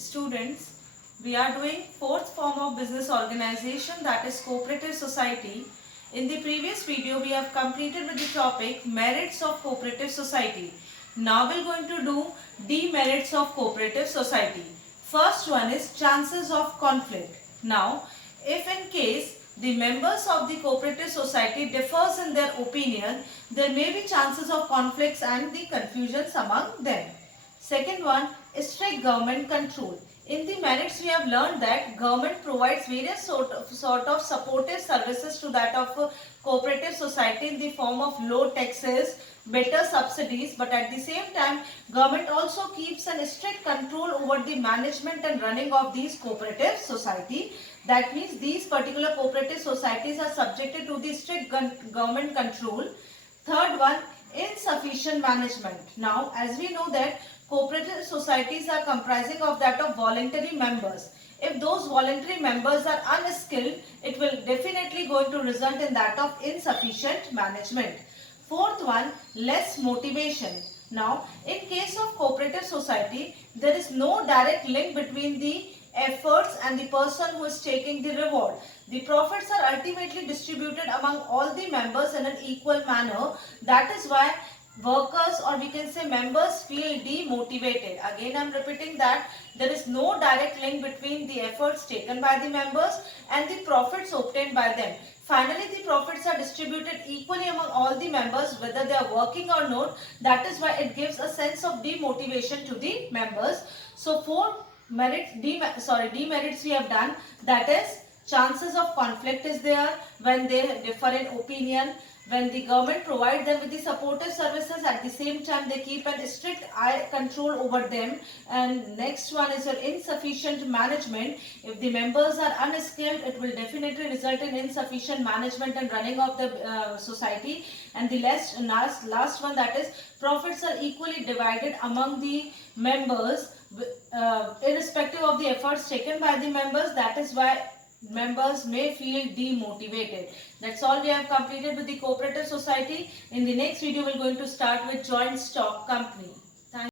Students, we are doing fourth form of business organization, that is cooperative society. In the previous video, we have completed with the topic merits of cooperative society. Now we are going to do demerits of cooperative society. First one is chances of conflict. Now, if in case the members of the cooperative society differs in their opinion, there may be chances of conflicts and the confusions among them. Second one is strict government control. In the merits, we have learned that government provides various sort of supportive services to that of a cooperative society in the form of low taxes, better subsidies, but at the same time, government also keeps a strict control over the management and running of these cooperative society. That means these particular cooperative societies are subjected to the strict government control. Third one, insufficient management. Now, as we know that cooperative societies are comprising of that of voluntary members. If those voluntary members are unskilled, it will definitely going to result in that of insufficient management. Fourth one, less motivation. Now, in case of cooperative society, there is no direct link between the efforts and the person who is taking the reward. The profits are ultimately distributed among all the members in an equal manner. That is why workers, or we can say members, feel demotivated. Again, I am repeating that there is no direct link between the efforts taken by the members and the profits obtained by them. Finally, the profits are distributed equally among all the members, whether they are working or not. That is why it gives a sense of demotivation to the members. So, four demerits we have done, that is chances of conflict is there when they differ in opinion, when the government provide them with the supportive services, at the same time they keep a strict eye control over them. And next one is your insufficient management. If the members are unskilled, it will definitely result in insufficient management and running of the society. And the last one, that is profits are equally divided among the members irrespective of the efforts taken by the members. That is why members may feel demotivated. That's all we have completed with the cooperative society. In the next video, we're going to start with joint stock company.